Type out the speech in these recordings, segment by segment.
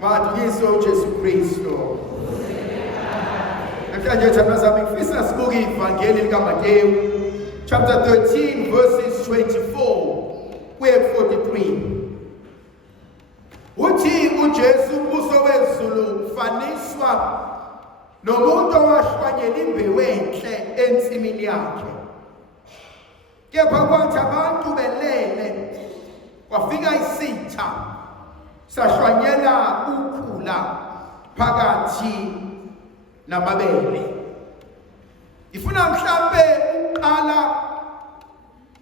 Madukise uJesu Kristu. Namhlanje thina zami ngifisa sibuke ivangeli likaMidday chapter 13 verses 24 kuye 43. Uthi uJesu ubuso wezulu ufaniswa nomuntu owashwanyela imbewu enhle ensimini yakhe. Kepha kwathi abantu belele kwafika isitha sashwanyela ukhula phakathi namabele. Ifuna mhlambe uqala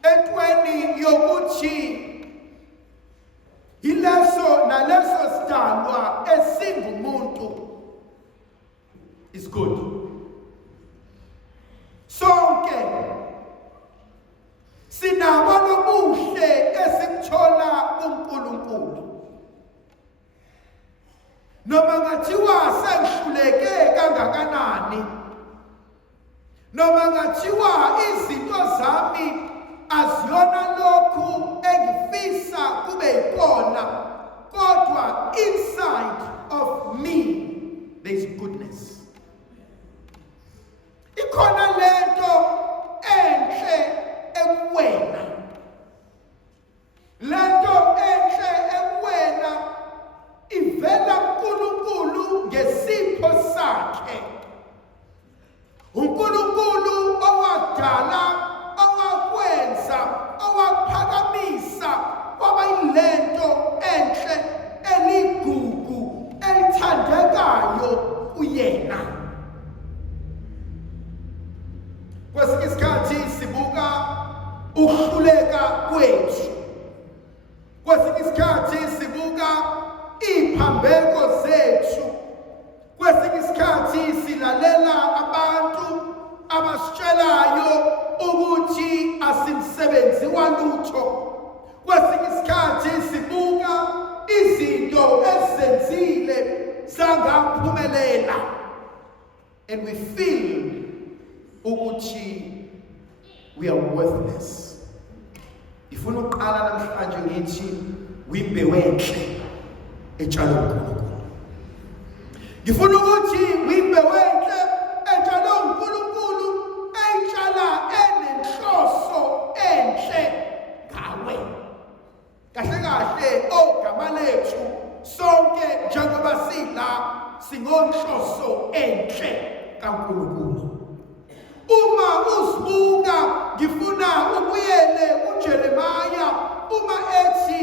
entweni yokuthi ileso naleso sidalwa esingumuntu is good. Sonke sinabo lobuhle esikuthola kuNkulunkulu. Noma ngathiwa sengihluleke kangakanani, noma ngathiwa izinto zami aziyona lokhu engifisa kube yikona, kodwa inside of me there is goodness. Ikhona lento enhle ekuwena, lento enhle ekuwena ivela kuNkulunkulu ngesipho sakhe. uNkulunkulu owadala, owakwenza, owaphakamisa kwaba yilento enhle eligugu elithandekayo kuyena. Kwesinye isikhathi sibuka ukuhluleka kwethu, kwesinye isikhathi sibuka iphambeko zethu, kwesinye isikhathi silalela abantu abasitshelayo ukuthi asimsebenzi walutho, kwesinye isikhathi sibuka izinto ezenzile zangaphumelela, and we feel ukuthi we are worthless. Ifuna uqala namhlanje ngithi uyimbewu enhle etshalwe nguNkulunkulu. Ngifuna ukuthi uyimbewu enhle etshalwe nguNkulunkulu eyitshala enenhloso enhle ngawe. Kahle kahle ogama lethu sonke njengoba sila singonhloso enhle kaNkulunkulu. Uma usibuka ngifuna ubuyele kuJeremaya uma ethi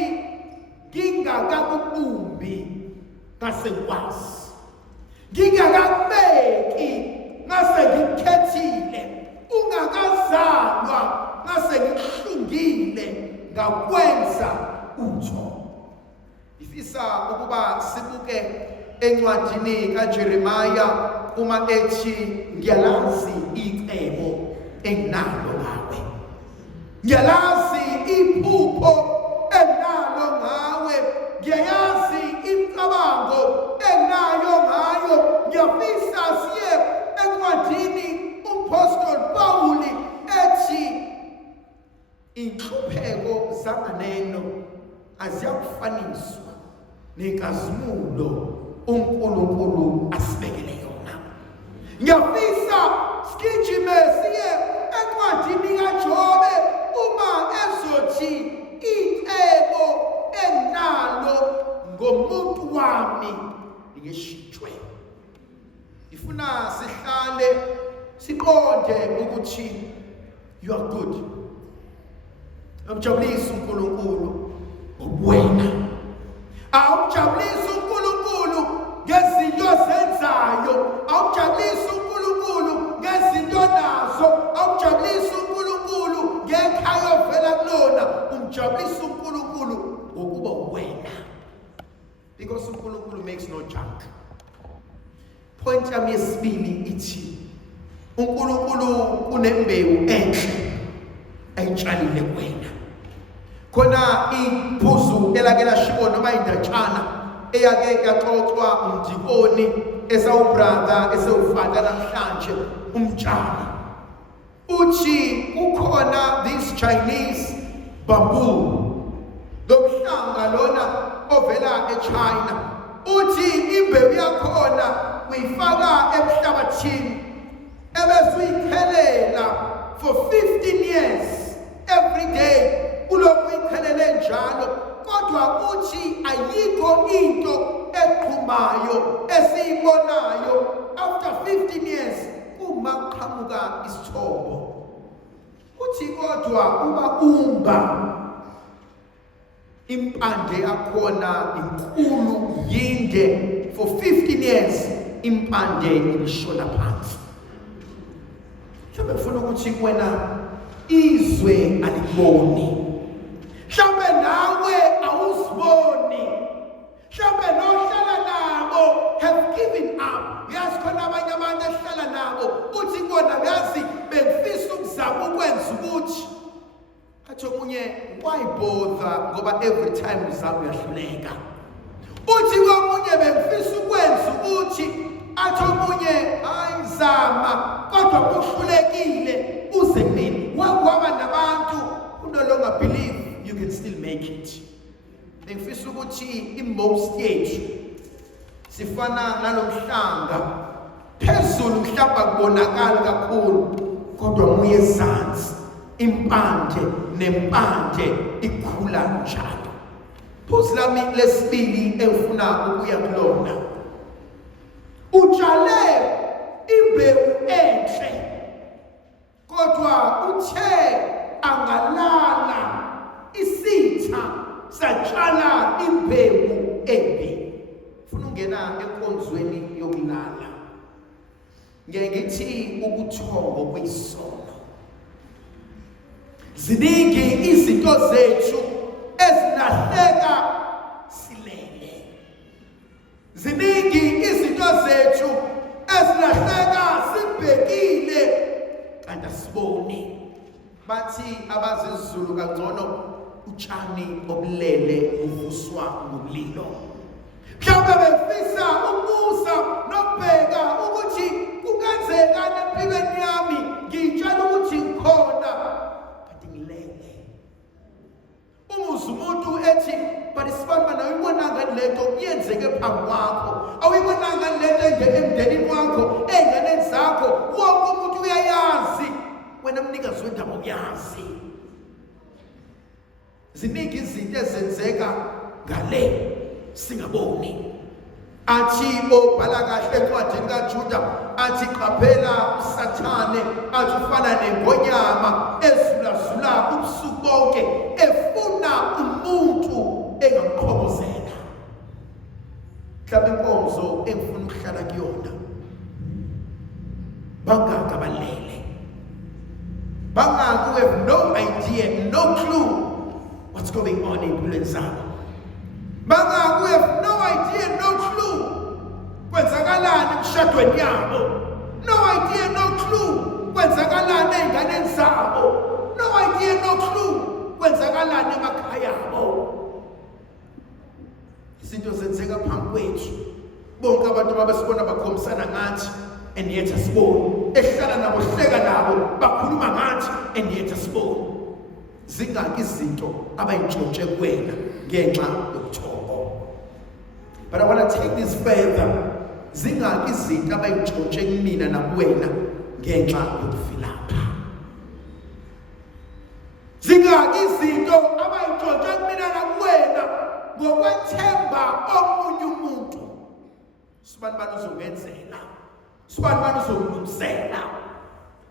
ngingakakubumbi ngase ngikwazi, ngingakakubeki ngase ngikukhethile, ungakazalwa ngase ngikuhlungile ngakwenza utho. Ifisa ukuba sibuke encwadini kaJeremaya uma ethi ngiyalazi icebo enginalo ngawe, ngiyalazi iphupho enginalo ngawe, ngiyayazi imicabango enginayo ngayo. Ngiyafisa siye encwadini umpostoli Pawuli ethi inhlupheko zamaneno aziyakufaniswa nenkazimulo uNkulunkulu asibekele yona. Ngiyafisa sigijime siye encwadini kaJobe uma ezothi icebo enginalo ngomuntu wami ngishitshwe. Ifuna sihlale siqonde ukuthi you are good. Awujabulisa uNkulunkulu ngobuwena, awujabulisa uNkulunkulu ngezinto zenzayo, awujabulisa uNkulunkulu ngezinto nazo, awujabulisa uNkulunkulu ngekhaya ovela kulona, umjabulisa uNkulunkulu ngokuba uwena, because uNkulunkulu makes no junk. Point yami yesibili ithi uNkulunkulu unembewu enhle ayitshalile kuwena. Khona iphuzu elake lashiwo noma indatshana eyake yaxoxwa umdikoni esawubrother esewufana namhlanje umtshali. Uthi kukhona this Chinese bamboo, lo mhlanga lona ovela eChina, uthi imbewu yakhona uyifaka emhlabathini ebese uyithelela for 15 years every day ulokhu uyithelele njalo kodwa uthi ayikho into eqhumayo esiyibonayo after 15 years uma qhamuka isithombo uthi kodwa uma umba impande yakhona inkulu yinde for 15 years impande ilishona phansi. Mhlawumbe ufuna ukuthi wena izwe aliboni, mhlawumbe nawe awuziboni, mhlawumbe nohlala nabo have given up. Uyazi khona abanye abantu ehlala nabo uthi bona uyazi bengifisa ukuzama ukwenza ukuthi athi omunye why bother ngoba every time uzama uyahluleka. Uthi komunye bengifisa ukwenza ukuthi athi omunye ayizama kodwa kuhlulekile uze mina waba nabantu who no longer believe you can still make it. Bengifisa ukuthi in-most yethu sifana nalomhlanga phezulu mhlawumbe kubonakala kakhulu kodwa muye ezansi impande nempande ikhula njalo. Phuzu lami lesibili engifuna ukuya kulona, utshale imbewu enhle kodwa uthe angalala isitha satshala imbewu embi. Ufuna ungena enkonzweni yokulala, ngeke ngithi ubuthongo kwisono. Ziningi izinto zethu ezinahleka silele, ziningi izinto zethu ezinahleka sibhekile kanti asiboni. Bathi abazizulu kangcono utshani obulele uvuswa ngomlilo. Mhlawumbe bengifisa ukubuza nokubheka ukuthi kungenzekani empilweni yami ngitshela ukuthi ngikhona kanti ngilele. Umuzwa umuntu ethi but isibani bana uyibonanga lento yenzeke phambi kwakho, awuyibonanga lento emndenini wakho ey'nganeni zakho, wonke umuntu uyayazi, wena mnikazi wendaba uyazi. Ziningi izinto ezenzeka ngale singaboni. Athi obhala kahle encwadini kaJuda athi qaphela uSathane athi ufana nengonyama ezulazula ubusuku bonke efuna umuntu engamqhobozela. Mhlawumbe inkonzo engifuna ukuhlala kuyona, bangaka abalele, bangaka who have no idea, no clue what's going on empilweni zabo. Bangaka who have no idea, no clue kwenzakalani emshadweni yabo, no idea, no clue kwenzakalani ey'nganeni zabo, no idea, no clue kwenzakalani emakhaya abo. Izinto zenzeka phambi kwethu, bonke abantu babesibona bakhombisana ngathi and yet asiboni, ehlala nabo hleka nabo bakhuluma ngathi and yet asiboni. Zingaki izinto abayintshontshe kuwena ngenxa yobuthongo. But I want to take this further. Zingaki izinto abayintshontshe kumina nakuwena ngenxa yokuvilapha. Zingaki izinto abayintshontshe kumina nakuwena ngokwethemba omunye umuntu. Sibani bani uzongenzela, sibani bani uzongilungisela.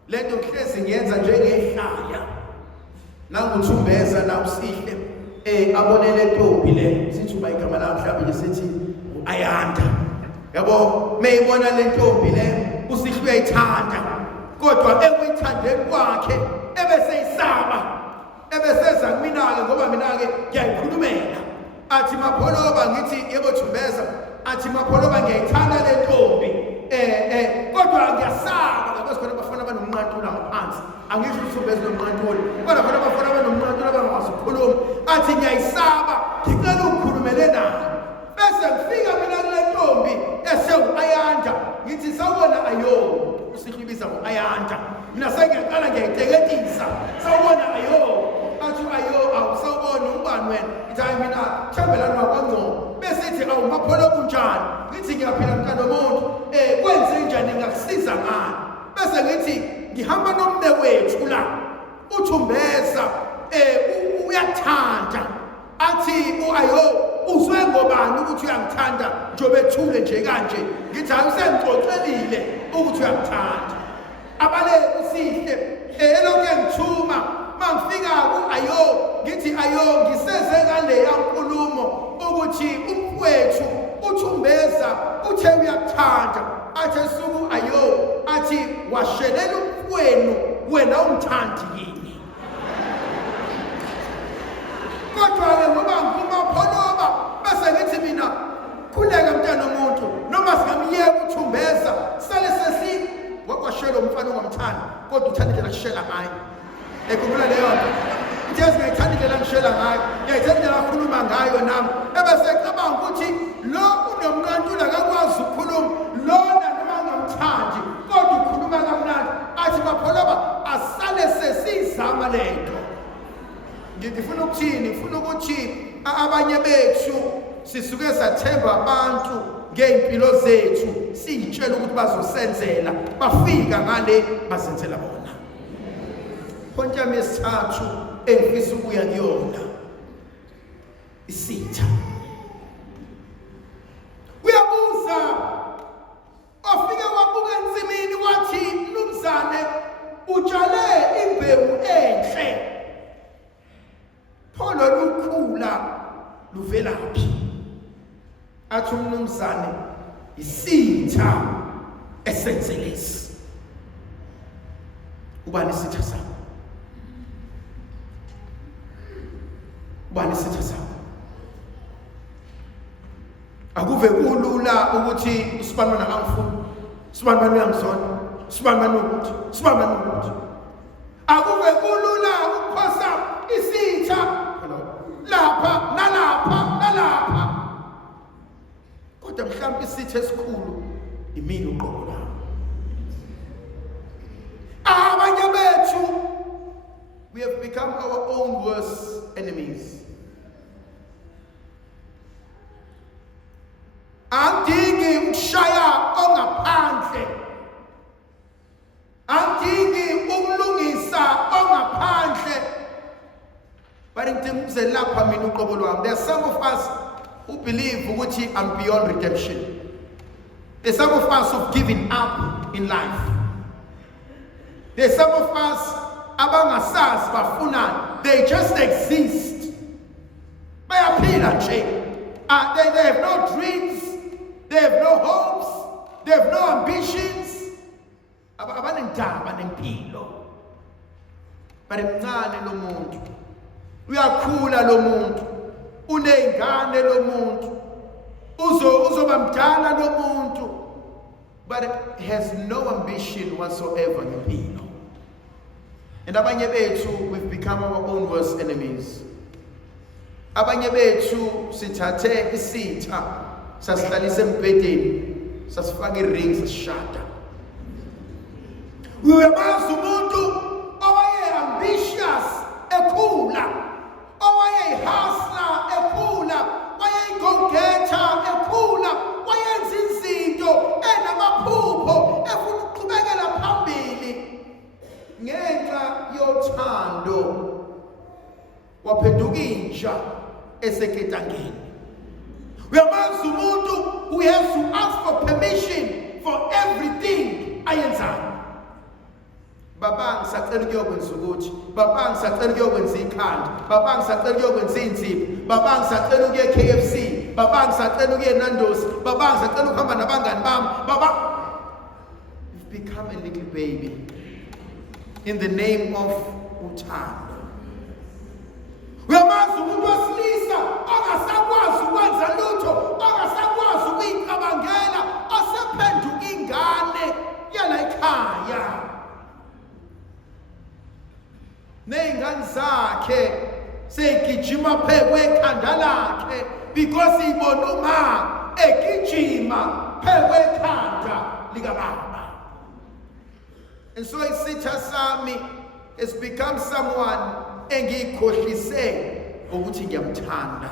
Lento ngihlezi ngiyenza njengehlaya nanguthumbeza na usihle abonele ntombi le sithi uba igama la mhlawumbe sithi uAyanda. Yabo mayibona le ntombi le usihle uyayithanda kodwa ekuyithandeni kwakhe ebese isaba, ebeseza kumina-ke ngoba mina-ke ngiyayikhulumela. Athi mapholoba ngithi yebo thumbeza, athi mapholoba ngiyayithanda le ntombi kodwa ngiyasaba ngoba sikhona abafana abanomnqantula ngaphansi. Angisho uthumbeza nomnqantula kodwa khona abafana abanomnqantula abangakwazi ukukhuluma. Athi ngiyayisaba ngicela ukukhulumele nayo. Bese ngifika mina kule ntombi esewuAyanda ngithi sawubona ayo usihle ibiza ngoAyanda, mina sengiyaqala ngiyayiteketisa sawubona ayo athi ayo awusawuboni ubani wena ithi hayi mina thembelani wakwangcobo bese ithi awumapholo kunjani ngithi ngiyaphila mntana womuntu kwenze njani ngakusiza ngani bese ngithi ngihamba nomnewethu la uthumbeza uyathanda athi ayo uzwe ngobani ukuthi uyangithanda njobe ethule nje kanje ngithi hayi usengixoxelile ukuthi uyangithanda abale usihle elokhu ngithuma mangifika ku-ayo ngithi ayo ngiseze ngaleya nkulumo ukuthi umfowethu uthumbeza uthe uyakuthanda athi esuku ayo athi washelela umfowenu wena ungithandi yini kodwa-ke ngoba ngimapholoba bese ngithi mina khuleka mntana womuntu noma singamyeka uthumbeza sale washela umfana ongamthandi kodwa uthanda indlela ashela ngayo ekhumbula leyo nto ithi ngiyayithanda indlela ngishela ngayo ngiyayithanda indlela akhuluma ngayo nami ebese ecabanga ukuthi lo unomnqantula akakwazi ukukhuluma lona noma angamthandi kodwa ukhuluma kamnandi athi bapholoba asale sesiyizama lento ngifuna ukuthini ngifuna ukuthi abanye bethu sisuke sathemba abantu ngeimpilo zethu siyitshela ukuthi bazosenzela bafika ngale bazenzela bona point yami yesithathu engifisa ukuya kuyona isitha uyabuza ofike wabuka ensimini wathi mnumzane utshale imbewu enhle pholo lukhula luvelaphi athi umnumzane isitha esenzelesi ubani isitha sakho ubani isitha sakho akuve kulula ukuthi usibanana angifuni sibanana uyangizona sibanana ukuthi sibanana ukuthi akuve kulula ukuphosa isitha lapha nalapha kodwa mhlawumbe isitha esikhulu imini uqobo lami abanye bethu we have become our own worst enemies angidingi ukushaya ongaphandle angidingi ukulungisa ongaphandle but ngidinga ukuze lapha mina uqobo lwami. There are some of us who believe ukuthi I'm beyond redemption. There's some of us who've given up in life. There's some of us abangasazi bafunani, they just exist. Bayaphila nje. They have no dreams, they have no hopes, they have no ambitions. Abanendaba nempilo. But emncane lo muntu. Uyakhula lo muntu. Uneyingane lo muntu. Uzoba mdala lo muntu. But has no ambition whatsoever ngempilo. And abanye bethu, we've become our own worst enemies. Abanye bethu sithathe isitha sasihlalisa embhedeni sasifaka iring sasishada. Uyamazi umuntu owaye ambitious ekhula, owaye hustler ekhula, waye go getter ekhula, wayenza izinto enamaphupho efuna ukuqhubekela phambili ngenxa yothando waphenduka inja eseketangeni. Uyamazi umuntu who has to ask for permission for everything ayenzayo. Baba ngisacela ukuyokwenza ukuthi, baba ngisacela ukuyokwenza ikhanda, baba ngisacela ukuyokwenza insipho, baba ngisacela ukuye KFC, baba ngisacela ukuye Nando's, baba ngisacela ukuhamba nabangani bami, baba. You've become a little baby in the name of uthando. Uyamazi umuntu wesilisa ongasakwazi ukwenza lutho, ongasakwazi ukuyicabangela, osephenduka ingane yala ekhaya. Ney'ngane zakhe seyigijima phezu kwekhanda lakhe because ibona uma egijima phezu kwekhanda likababa. And so isitha sami has become someone engikhohlise ukuthi ngiyamthanda.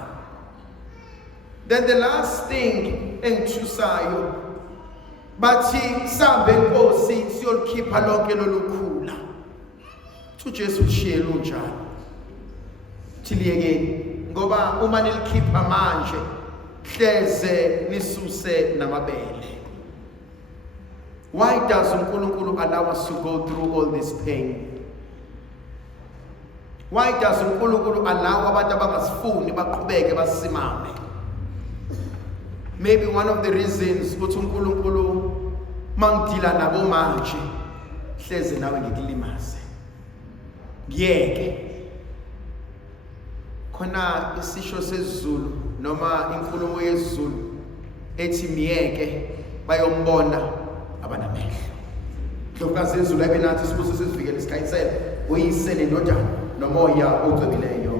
Then the last thing engithusayo bathi sambe Nkosi siyolikhipha lonke lolukhula. uJesu ushiyela unjalo. Thiliyekeni ngoba uma nilikhipha manje hleze nisuse namabele. Why does uNkulunkulu allow us to go through all this pain? Why does uNkulunkulu allow abantu abangasifuni baqhubeke basimame? Maybe one of the reasons ukuthi uNkulunkulu mangidila nabo manje hleze nawe ngikulimaze. Ngiyeke. Khona isisho sesiZulu noma inkulumo yesiZulu ethi miyeke bayombona abanamehlo. Ndlovukazi yezulu abenathi sibuso sesivikele isikhayisela uyise nendodana nomoya ogcebileyo.